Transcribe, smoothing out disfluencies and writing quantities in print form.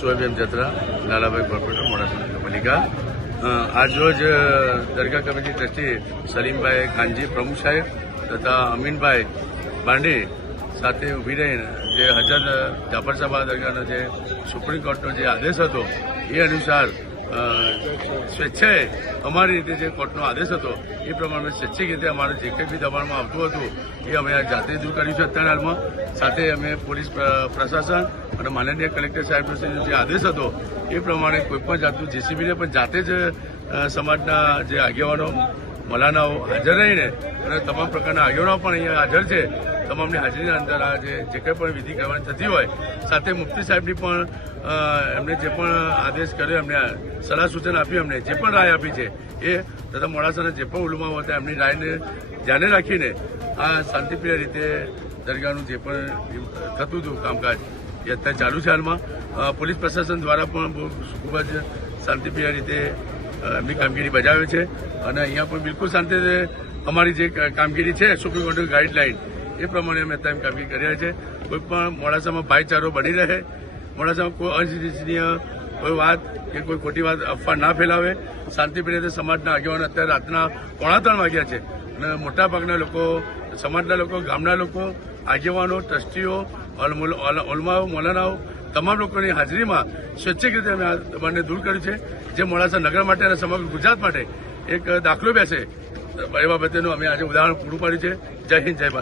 Soeb જત્રા Lalabhai corporator Modasa નગરપાલિકા આજરોજ દરગાહ committee trustee સલીમભાઈ Khanji પ્રમુખ સાહેબ તથા અમીનભાઈ બાંડી સાથે ઉભી રહીને જે હજરત જાફરસાબા દરગાહનો જે સુપ્રીમ કોર્ટનો જે આદેશ હતો એ અનુસાર સ્વેચ્છાએ અમારી રીતે જે કોર્ટનો આદેશ હતો એ પ્રમાણે સ્વૈચ્છિક રીતે અમારે જે કંઈ બી દબાણમાં આવતું હતું એ અમે જાતે દૂર કર્યું છે અત્યારે હાલમાં. સાથે અમે પોલીસ પ્રશાસન અને માનનીય કલેક્ટર સાહેબનો જે આદેશ હતો એ પ્રમાણે કોઈપણ જાતનું જેસીબીને પણ જાતે જ સમાજના જે આગેવાનો મલાનાઓ હાજર રહીને અને તમામ પ્રકારના આગેવાનો પણ અહીંયા હાજર છે. તમામની હાજરીના અંદર આ જે કંઈ પણ વિધિ કરવાની થતી હોય સાથે મુફ્તી સાહેબની પણ એમને જે પણ આદેશ કર્યો એમને સલાહ સૂચન આપ્યું એમને જે પણ રાય આપી છે એ તથા મોડાસાના જે પણ ઉલમાઓ હતા એમની રાયને ધ્યાને રાખીને આ શાંતિપ્રિય રીતે દરગાહનું જે પણ થતું હતું કામકાજ એ અત્યારે ચાલુ છે. હાલમાં પોલીસ પ્રશાસન દ્વારા પણ ખૂબ જ શાંતિપ્રિય રીતે એમની કામગીરી બજાવે છે અને અહીંયા પણ બિલકુલ શાંતિ અમારી જે કામગીરી છે સુપ્રીમ કોર્ટની ગાઈડલાઈન એ પ્રમાણે અમે અત્યારે કામગીરી કરી રહ્યા છીએ. કોઈ પણ મોડાસામાં ભાઈચારો બની રહે, મોડાસામાં કોઈ અનિચ્છનીય કોઈ વાત કે કોઈ ખોટી વાત અફવા ના ફેલાવે. શાંતિપ્રિય રીતે સમાજના આગેવાનો અત્યારે રાતના 3:45 વાગ્યા છે અને મોટાભાગના લોકો સમાજના લોકો, ગામના લોકો, આગેવાનો, ટ્રસ્ટીઓ, ઓલમાઓ, મૌલાનાઓ તમામ લોકોની હાજરીમાં સ્વૈચ્છિક રીતે અમે આ દબાણને દૂર કર્યું છે, જે મોડાસા નગર માટે અને સમગ્ર ગુજરાત માટે એક દાખલો બેસે એ બાબતેનું અમે આજે ઉદાહરણ પૂરું પાડ્યું છે. જય હિન્દ, જય ભારત.